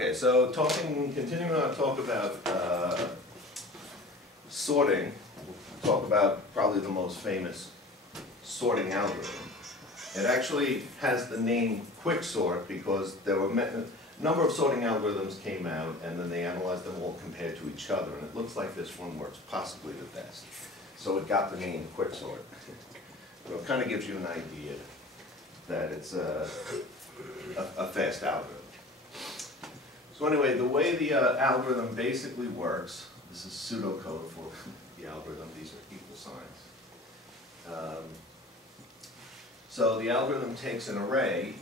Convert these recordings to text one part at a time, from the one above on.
Okay, so continuing on to talk about sorting, we'll talk about probably the most famous sorting algorithm. It actually has the name QuickSort because there were a number of sorting algorithms came out, and then they analyzed them all compared to each other, and it looks like this one works possibly the best. So it got the name QuickSort. So it kind of gives you an idea that it's a fast algorithm. So anyway, the way the algorithm basically works, this is pseudocode for the algorithm, these are equal signs. So the algorithm takes an array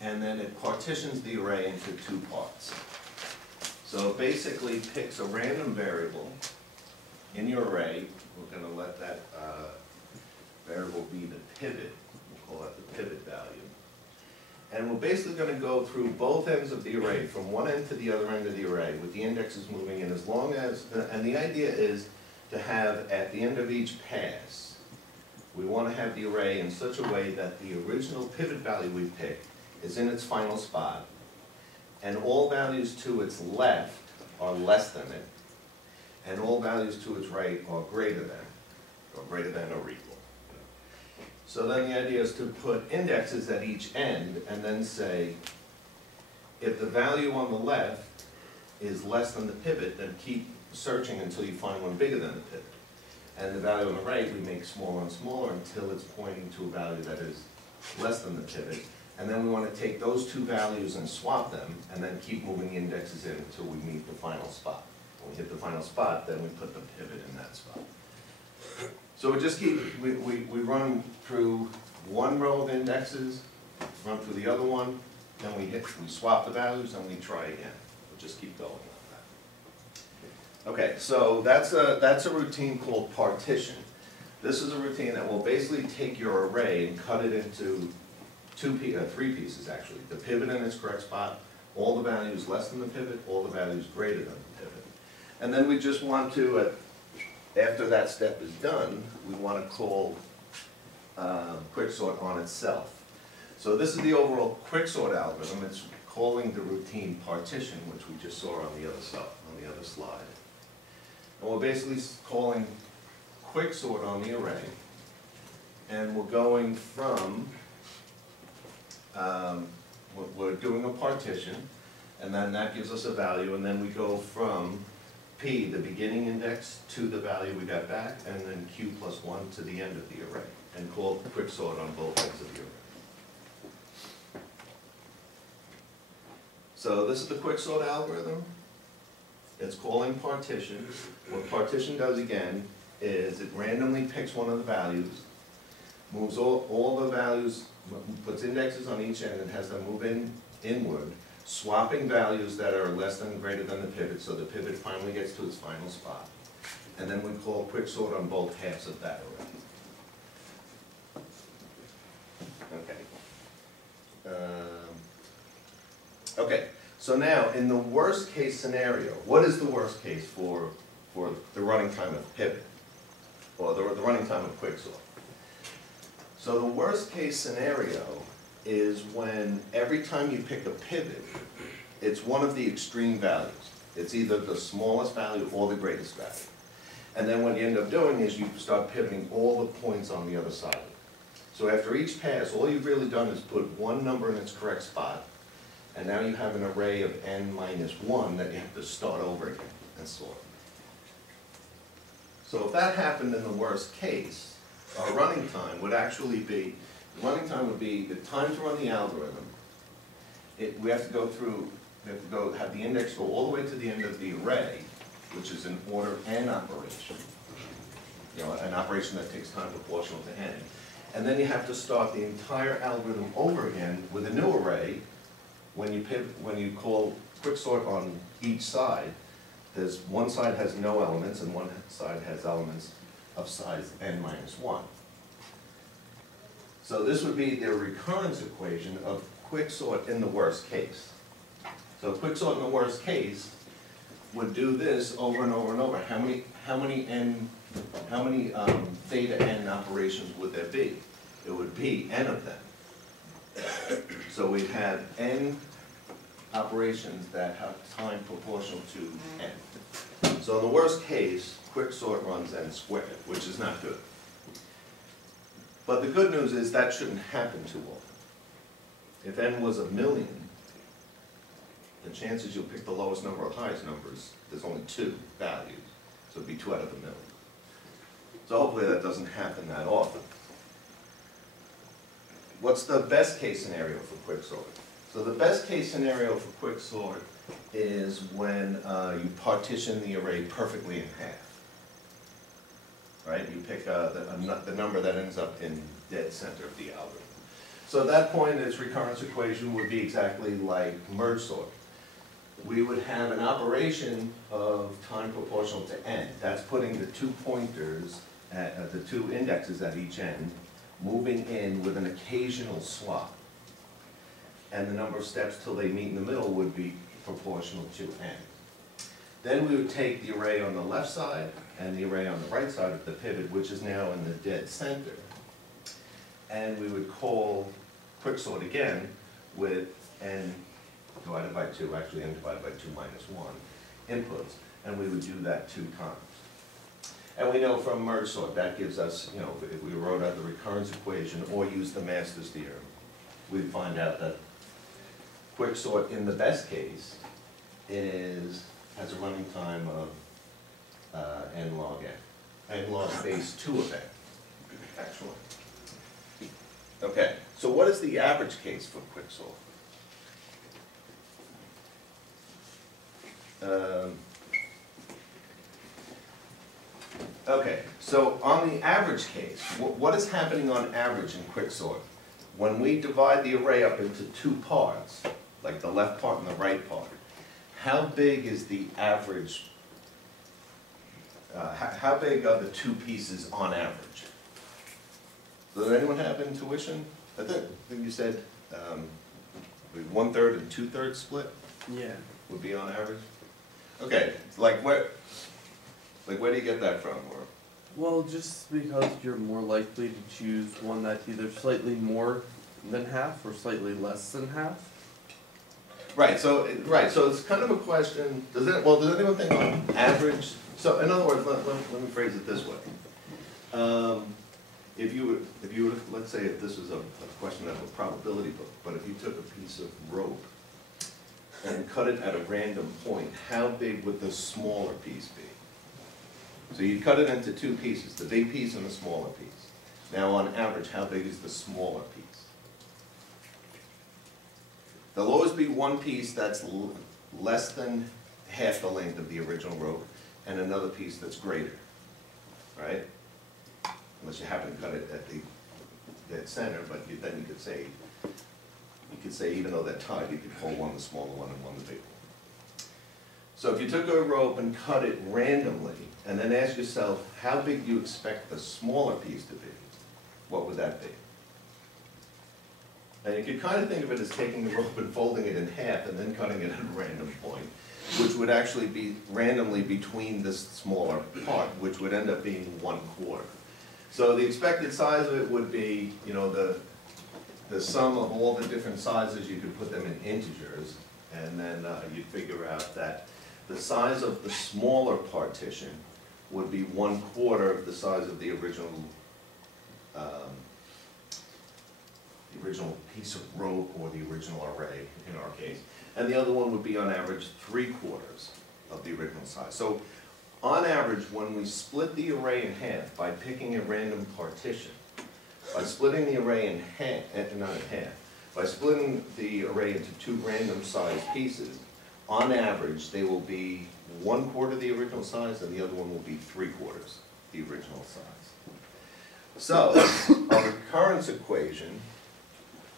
and then it partitions the array into two parts. So it basically picks a random variable in your array. We're going to let that variable be the pivot. We'll call that the pivot value. And we're basically going to go through both ends of the array, from one end to the other end of the array, with the indexes moving in as long as, and the idea is to have, at the end of each pass, we want to have the array in such a way that the original pivot value we picked is in its final spot, and all values to its left are less than it, and all values to its right are greater than or equal. So then the idea is to put indexes at each end and then say, if the value on the left is less than the pivot, then keep searching until you find one bigger than the pivot. And the value on the right we make smaller and smaller until it's pointing to a value that is less than the pivot. And then we want to take those two values and swap them and then keep moving the indexes in until we meet the final spot. When we hit the final spot, then we put the pivot in that spot. So we just keep, we run through one row of indexes, run through the other one, then we swap the values and we try again. We'll just keep going like that. Okay, so that's a routine called partition. This is a routine that will basically take your array and cut it into three pieces actually. The pivot in its correct spot, all the values less than the pivot, all the values greater than the pivot. And then we just want to, after that step is done, we want to call QuickSort on itself. So this is the overall QuickSort algorithm. It's calling the routine partition, which we just saw on the other slide. And we're basically calling QuickSort on the array, and we're going from, we're doing a partition, and then that gives us a value, and then we go from P, the beginning index, to the value we got back, and then Q plus 1 to the end of the array, and call QuickSort on both ends of the array. So this is the QuickSort algorithm. It's calling partition. What partition does again is it randomly picks one of the values, moves all the values, puts indexes on each end and has them move inward, swapping values that are less than or greater than the pivot, so the pivot finally gets to its final spot. And then we call QuickSort on both halves of that array. Okay. Okay, so now in the worst case scenario, what is the worst case for the running time of pivot, or the running time of QuickSort? So the worst case scenario is when every time you pick a pivot, it's one of the extreme values. It's either the smallest value or the greatest value. And then what you end up doing is you start pivoting all the points on the other side. So after each pass, all you've really done is put one number in its correct spot, and now you have an array of n minus 1 that you have to start over again and sort. So if that happened in the worst case, our running time would actually be, the running time would be the time to run the algorithm. We have to have the index go all the way to the end of the array, which is an order n operation. You know, an operation that takes time proportional to n. And then you have to start the entire algorithm over again with a new array. When you call QuickSort on each side, one side has no elements and one side has elements of size n minus 1. So this would be the recurrence equation of QuickSort in the worst case. So QuickSort in the worst case would do this over and over and over. How many theta n operations would there be? It would be n of them. So we'd have n operations that have time proportional to n. So in the worst case, QuickSort runs n squared, which is not good. But the good news is that shouldn't happen too often. If n was 1,000,000, the chances you'll pick the lowest number or highest numbers, there's only 2 values, so it'd be 2 out of 1,000,000. So hopefully that doesn't happen that often. What's the best case scenario for QuickSort? So the best case scenario for QuickSort is when you partition the array perfectly in half. Right? You pick the number that ends up in dead center of the algorithm. So at that point, its recurrence equation would be exactly like merge sort. We would have an operation of time proportional to n. That's putting the 2 pointers, at the 2 indexes at each end, moving in with an occasional swap. And the number of steps till they meet in the middle would be proportional to n. Then we would take the array on the left side and the array on the right side of the pivot, which is now in the dead center. And we would call QuickSort again with n divided by 2, actually n divided by 2 minus 1 inputs, and we would do that 2 times. And we know from merge sort that gives us, you know, if we wrote out the recurrence equation or used the master's theorem, we'd find out that QuickSort in the best case has a running time of n log n, n log base 2 of n, actually. Okay, so what is the average case for QuickSort? Okay, so on the average case, what is happening on average in QuickSort? When we divide the array up into 2 parts, like the left part and the right part, how big is the average, how big are the 2 pieces on average? Does anyone have intuition? I think you said 1/3 and 2/3 split? Yeah. Would be on average? Okay, like where do you get that from? Or? Well, just because you're more likely to choose one that's either slightly more than half or slightly less than half. Right, so it's kind of a question, does anyone think on average? So in other words, let me phrase it this way. If you would, let's say if this was a question of a probability book, but if you took a piece of rope and cut it at a random point, how big would the smaller piece be? So you cut it into 2 pieces, the big piece and the smaller piece. Now on average, how big is the smaller piece? There'll always be one piece that's less than half the length of the original rope and another piece that's greater, right? Unless you happen to cut it at the dead center, but then you could say even though they're tied, you could pull one the smaller one and one the big one. So if you took a rope and cut it randomly, and then ask yourself, how big do you expect the smaller piece to be? What would that be? And you could kind of think of it as taking the rope and folding it in half and then cutting it at a random point, which would actually be randomly between this smaller part, which would end up being 1/4. So the expected size of it would be, you know, the sum of all the different sizes, you could put them in integers, and then you'd figure out that the size of the smaller partition would be 1/4 of the size of the original piece of rope or the original array in our case. And the other one would be on average 3/4 of the original size. So on average, when we split the array in half by picking a random partition, by splitting the array in half, not in half, by splitting the array into 2 random sized pieces, on average, they will be 1/4 the original size and the other one will be 3/4 the original size. So, a recurrence equation,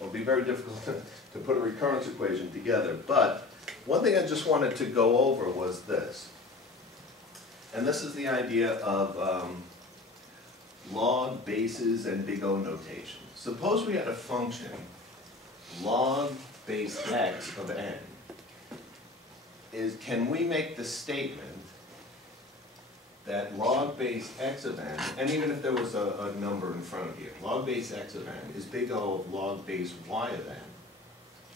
it will be very difficult to put a recurrence equation together, but one thing I just wanted to go over was this. And this is the idea of log bases and big O notation. Suppose we had a function log base x of n. Can we make the statement that log base x of n, and even if there was a number in front of you, log base x of n is big O of log base y of n,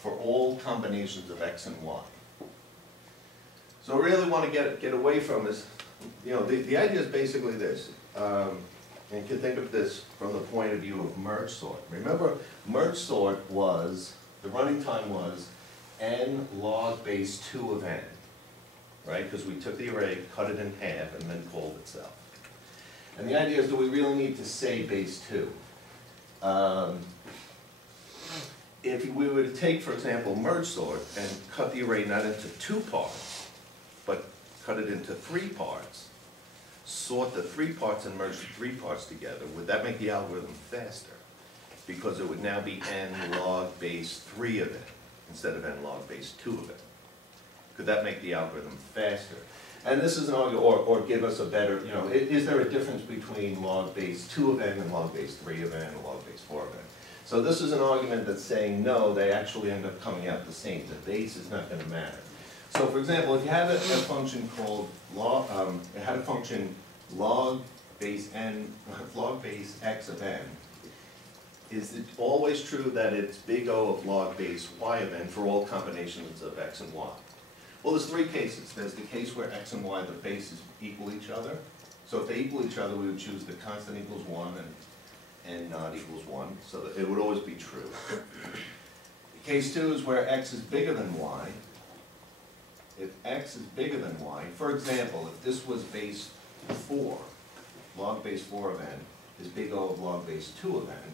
for all combinations of x and y. So I really want to get away from this, the idea is basically this, and you can think of this from the point of view of merge sort. Remember, merge sort was, the running time was n log base 2 of n, right? Because we took the array, cut it in half, and then called itself. And the idea is, do we really need to say base 2? If we were to take, for example, merge sort and cut the array not into 2 parts, but cut it into 3 parts, sort the 3 parts and merge the 3 parts together, would that make the algorithm faster? Because it would now be n log base 3 of it, instead of n log base 2 of it. Could that make the algorithm faster? And this is an argument, or give us a better, is there a difference between log base 2 of n and log base 3 of n and log base 4 of n? So this is an argument that's saying no, they actually end up coming out the same. The base is not going to matter. So for example, if you have a function called log, log base x of n, is it always true that it's big O of log base y of n for all combinations of x and y? Well, there's 3 cases. There's the case where x and y, the bases equal each other. So if they equal each other, we would choose the constant equals 1 and n not equals 1, so that it would always be true. Case 2 is where x is bigger than y. If x is bigger than y, for example, if this was base 4, log base 4 of n is big O of log base 2 of n,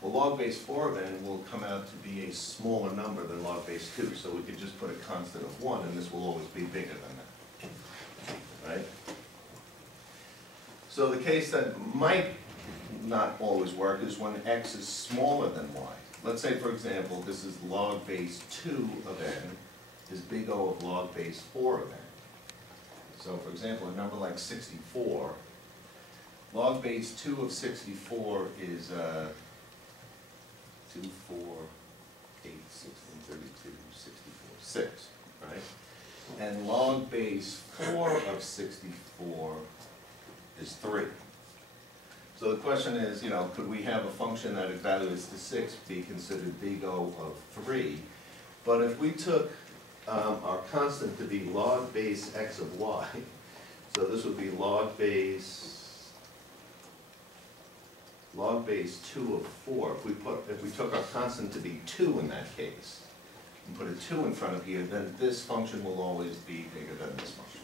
well, log base 4 of n will come out to be a smaller number than log base 2, so we could just put a constant of 1, and this will always be bigger than that, right? So the case that might not always work is when x is smaller than y. Let's say, for example, this is log base 2 of n is big O of log base 4 of n. So for example, a number like 64, log base 2 of 64 is 2, 4, 8, 16, 32, 64, 6, right? And log base 4 of 64 is 3. So the question is, could we have a function that evaluates to 6 be considered big O of 3? But if we took our constant to be log base x of y, so this would be log base 2 of 4. If we took our constant to be 2 in that case, and put a 2 in front of here, then this function will always be bigger than this function.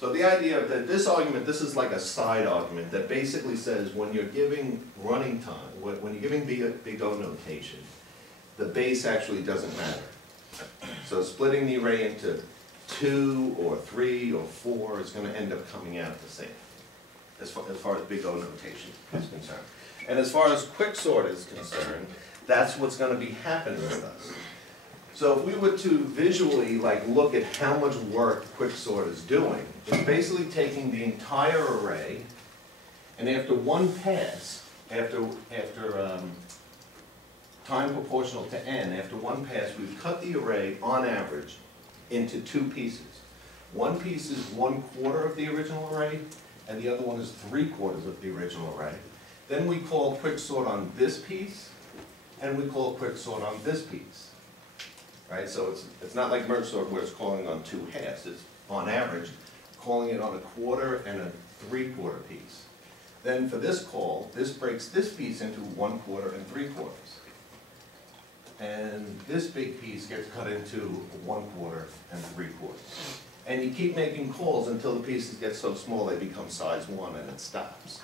So the idea that this argument, this is like a side argument that basically says when you're giving running time, when you're giving big O notation, the base actually doesn't matter. So splitting the array into 2 or 3 or 4 is going to end up coming out the same, as far as big O notation is concerned. And as far as QuickSort is concerned, that's what's going to be happening with us. So if we were to visually look at how much work QuickSort is doing, it's basically taking the entire array, and after one pass, after time proportional to n, after one pass, we've cut the array, on average, into 2 pieces. One piece is 1/4 of the original array, and the other one is 3/4 of the original array. Then we call QuickSort on this piece, and we call QuickSort on this piece. Right? So it's not like merge sort where it's calling on 2 halves. It's, on average, calling it on a 1/4 and a 3/4 piece. Then for this call, this breaks this piece into 1/4 and 3/4. And this big piece gets cut into 1/4 and 3/4. And you keep making calls until the pieces get so small they become size 1 and it stops.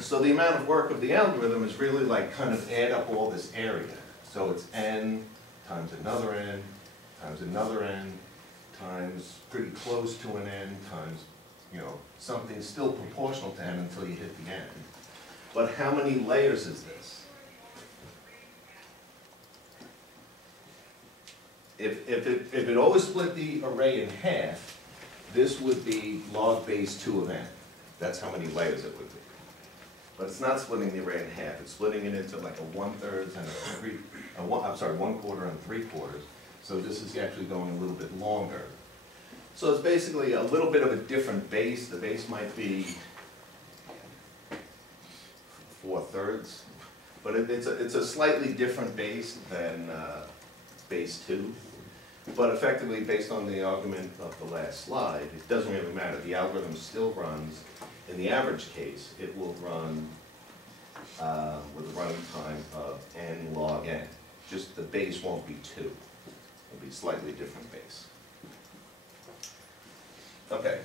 So the amount of work of the algorithm is really kind of add up all this area. So it's n times another n times another n times pretty close to an n times, something still proportional to n until you hit the end. But how many layers is this? If it always split the array in half, this would be log base 2 of n. That's how many layers it would be. But it's not splitting the array in half. It's splitting it into like a 1/3 and a 1/4 and 3/4. So this is actually going a little bit longer. So it's basically a little bit of a different base. The base might be 4/3. But it's a slightly different base than base 2. But effectively, based on the argument of the last slide, it doesn't really matter. The algorithm still runs. In the average case, it will run with a running time of n log n. Just the base won't be 2. It'll be slightly different base. Okay.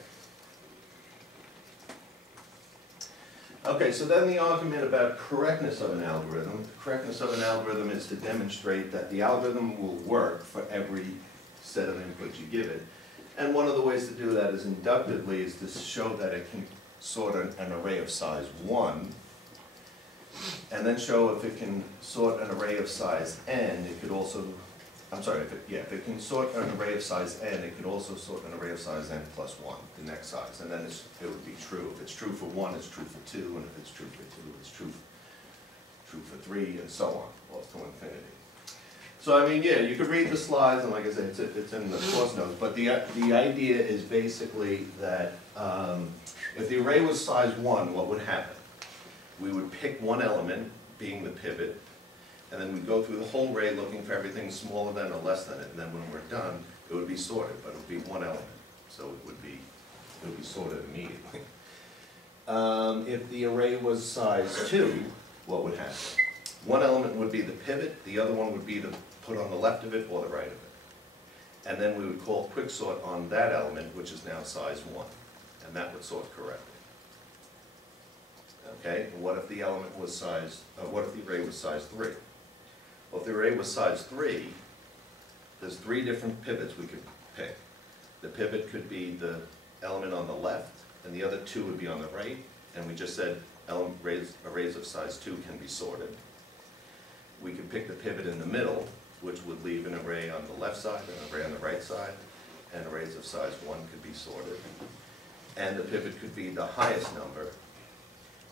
Okay, so then the argument about correctness of an algorithm. The correctness of an algorithm is to demonstrate that the algorithm will work for every set of inputs you give it. And one of the ways to do that is inductively, is to show that it can sort an array of size 1, and then show if it can sort an array of size n, it could also, I'm sorry, if it can sort an array of size n, it could also sort an array of size n plus 1, the next size. And then it would be true. If it's true for 1, it's true for 2, and if it's true for 2, it's true for 3, and so on, off to infinity. So I mean, yeah, you could read the slides, and like I said, it's in the course notes, but the idea is basically that if the array was size 1, what would happen? We would pick one element, being the pivot, and then we'd go through the whole array looking for everything smaller than or less than it, and then when we're done, it would be sorted, but it would be one element, so it would be sorted immediately. If the array was size 2, what would happen? One element would be the pivot, the other one would be the put on the left of it or the right of it. And then we would call QuickSort on that element, which is now size 1, and that would sort correctly. Okay, and what if the element was size, what if the array was size 3? Well, if the array was size 3, there's 3 different pivots we could pick. The pivot could be the element on the left, and the other 2 would be on the right, and we just said arrays of size 2 can be sorted. We could pick the pivot in the middle, which would leave an array on the left side and an array on the right side, and arrays of size 1 could be sorted. And the pivot could be the highest number,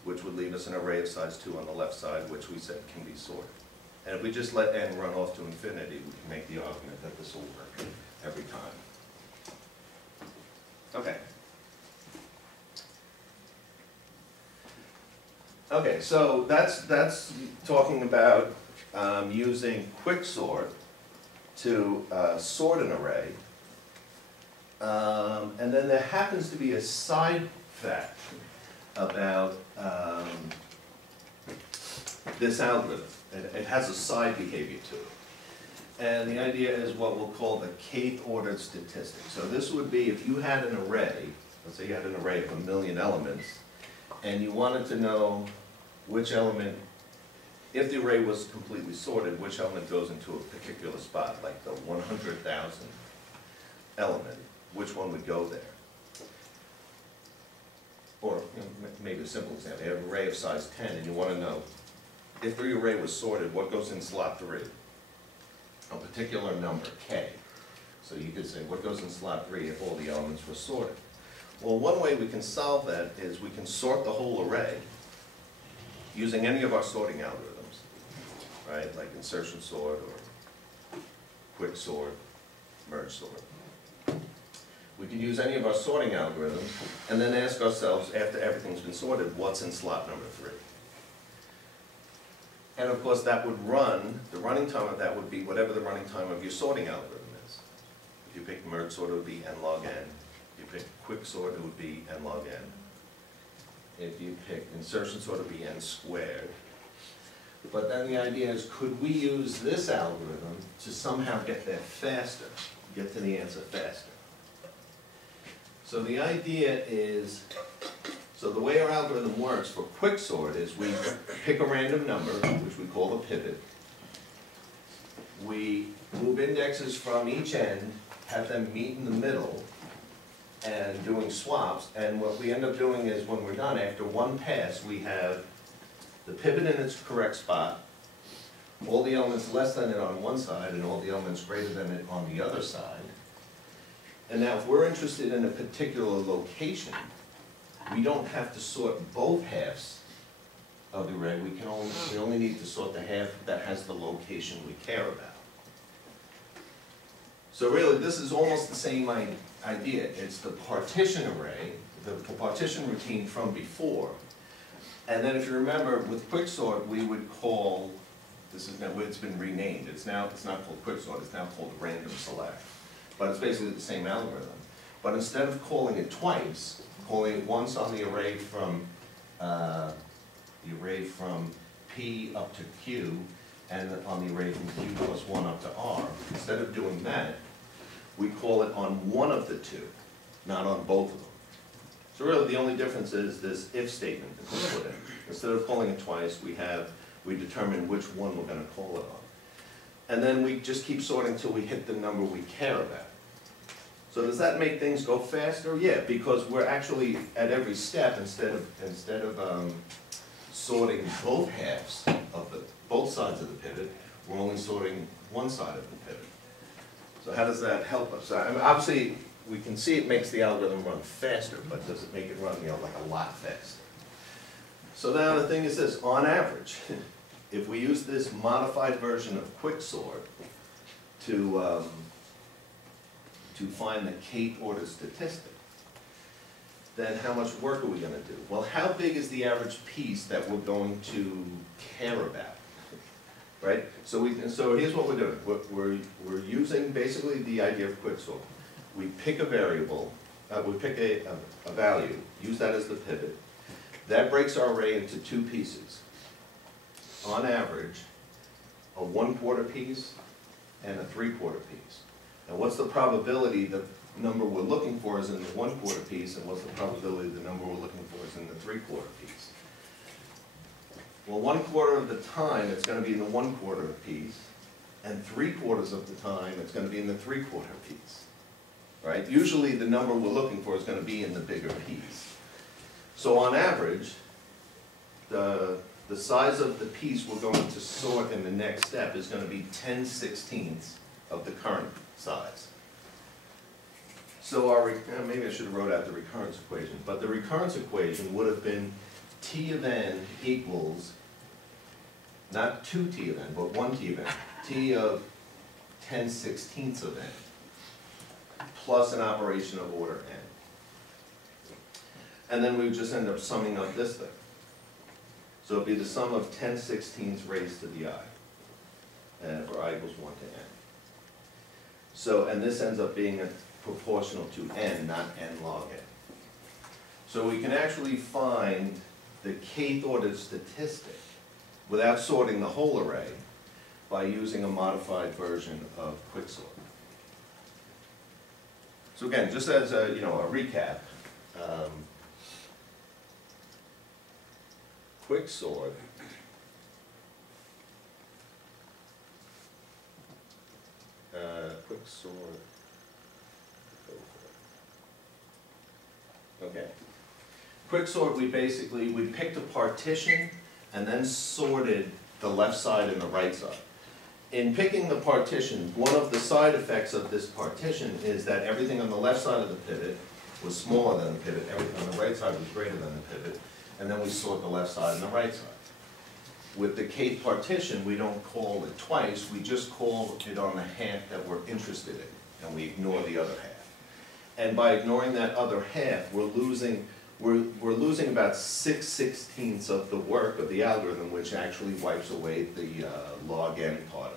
which would leave us an array of size 2 on the left side, which we said can be sorted. And if we just let n run off to infinity, we can make the argument that this will work every time. Okay. Okay, so that's talking about using QuickSort to sort an array. And then there happens to be a side fact about this algorithm. It has a side behavior to it. And the idea is what we'll call the kth ordered statistic. So this would be if you had an array, let's say you had an array of 1,000,000 elements, and you wanted to know which element, if the array was completely sorted, which element goes into a particular spot, like the 100,000 element, which one would go there? Or maybe a simple example, you have an array of size 10 and you want to know if the array was sorted, what goes in slot 3? A particular number, k. So you could say, what goes in slot 3 if all the elements were sorted? Well, one way we can solve that is we can sort the whole array using any of our sorting algorithms, right? Like insertion sort or quick sort, merge sort. We can use any of our sorting algorithms and then ask ourselves, after everything's been sorted, what's in slot number 3? And of course that would run, the running time of that would be whatever the running time of your sorting algorithm is. If you pick merge sort, it would be n log n. If you pick quick sort, it would be n log n. If you pick insertion sort, it would be n squared. But then the idea is, could we use this algorithm to somehow get there faster, get to the answer faster? So the idea is, so the way our algorithm works for QuickSort is we pick a random number, which we call the pivot. We move indexes from each end, have them meet in the middle, and doing swaps. And what we end up doing is when we're done, after one pass, we have the pivot in its correct spot, all the elements less than it on one side, and all the elements greater than it on the other side. And now if we're interested in a particular location, we don't have to sort both halves of the array. We only need to sort the half that has the location we care about. So really, this is almost the same idea. It's the partition array, the partition routine from before, And then if you remember, with QuickSort, we would call, this is now, it's been renamed, it's not called QuickSort, it's now called random select. But it's basically the same algorithm. But instead of calling it twice, calling it once on the array from P up to Q, and on the array from Q plus 1 up to R, instead of doing that, we call it on one of the two, not on both of them. So really, the only difference is this if statement that we put in. Instead of calling it twice, we determine which one we're going to call it on. And then we just keep sorting until we hit the number we care about. So does that make things go faster? Yeah, because we're actually at every step, instead of sorting both halves of both sides of the pivot, we're only sorting one side of the pivot. So how does that help us? I mean, obviously, we can see it makes the algorithm run faster, but does it make it run, like a lot faster? So now the thing is this: on average, if we use this modified version of QuickSort to find the kth order statistic, then how much work are we going to do? Well, how big is the average piece that we're going to care about? Right? So here's what we're doing. We're using basically the idea of QuickSort. We pick a variable, we pick a value, use that as the pivot. That breaks our array into two pieces. On average, a 1/4 piece and a 3/4 piece. And what's the probability the number we're looking for is in the 1/4 piece, and what's the probability the number we're looking for is in the 3/4 piece? Well, 1/4 of the time it's going to be in the 1/4 piece, and 3/4 of the time it's going to be in the 3/4 piece. Right? Usually the number we're looking for is going to be in the bigger piece. So on average, the size of the piece we're going to sort in the next step is going to be 10/16 of the current size. So maybe I should have wrote out the recurrence equation, but the recurrence equation would have been T of n equals, not 2T of n, but 1T of n, T of 10/16 of n, plus an operation of order n. And then we would just end up summing up this thing. So it'd be the sum of 10/16 raised to the I, for I equals 1 to n. So, and this ends up being proportional to n, not n log n. So we can actually find the kth order statistic without sorting the whole array by using a modified version of QuickSort. So again, just as a recap, QuickSort okay. QuickSort, we picked a partition and then sorted the left side and the right side. In picking the partition, one of the side effects of this partition is that everything on the left side of the pivot was smaller than the pivot, everything on the right side was greater than the pivot, and then we sort the left side and the right side. With the kth partition, we don't call it twice, we just call it on the half that we're interested in, and we ignore the other half. And by ignoring that other half, we're losing about 6/16 of the work of the algorithm, which actually wipes away the log n part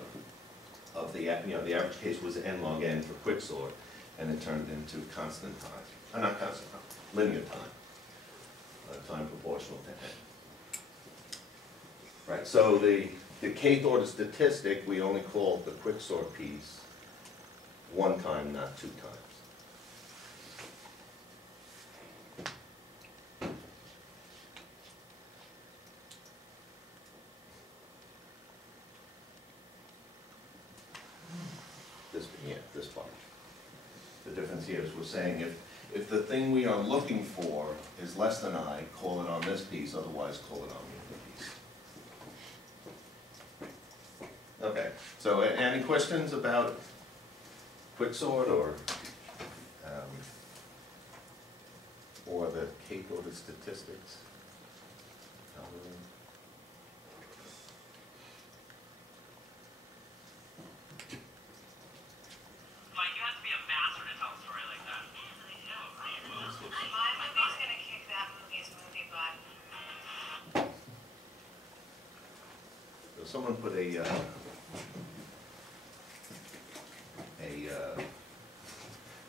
of the average case was n log n for QuickSort, and it turned into constant time, not constant time, linear time, time proportional to n. Right. So the kth order statistic we only call the QuickSort piece one time, not two times. This part. The difference here is we're saying if the thing we are looking for is less than I, call it on this piece, otherwise call it on the other piece. Okay, so any questions about QuickSort or the kth order statistics? someone put a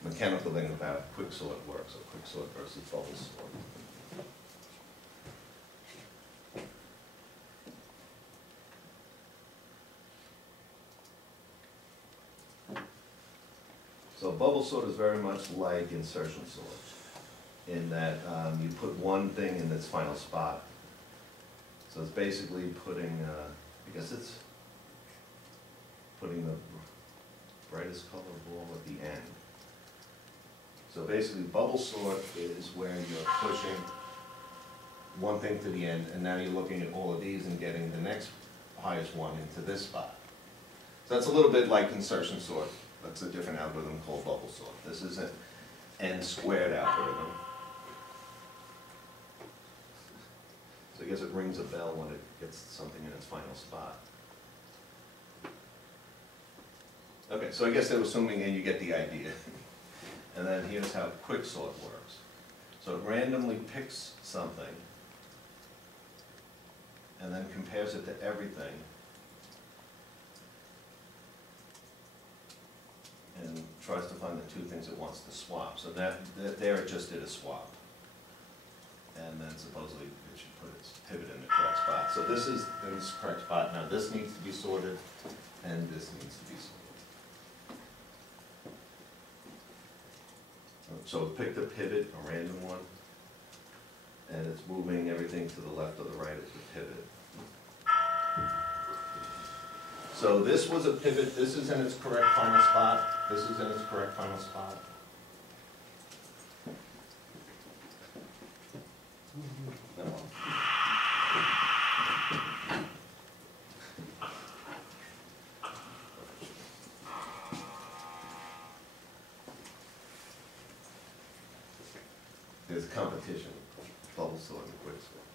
mechanical thing about QuickSort works, or QuickSort versus bubble sort. So bubble sort is very much like insertion sort, in that you put one thing in its final spot. So it's basically putting, I guess it's putting the brightest color ball at the end. So basically, bubble sort is where you're pushing one thing to the end, and now you're looking at all of these and getting the next highest one into this spot. So that's a little bit like insertion sort. That's a different algorithm called bubble sort. This is an n squared algorithm. So I guess it rings a bell when it gets something in its final spot. Okay, so I guess they're assuming, and you get the idea. And then here's how QuickSort works. So it randomly picks something and then compares it to everything and tries to find the two things it wants to swap. So there it just did a swap. And then supposedly it should put its pivot in the correct spot. So this is in its correct spot. Now this needs to be sorted, and this needs to be sorted. So it picked a pivot, a random one, and it's moving everything to the left or the right of the pivot. So this was a pivot, this is in its correct final spot, this is in its correct final spot. There's competition, bubble sort and QuickSort.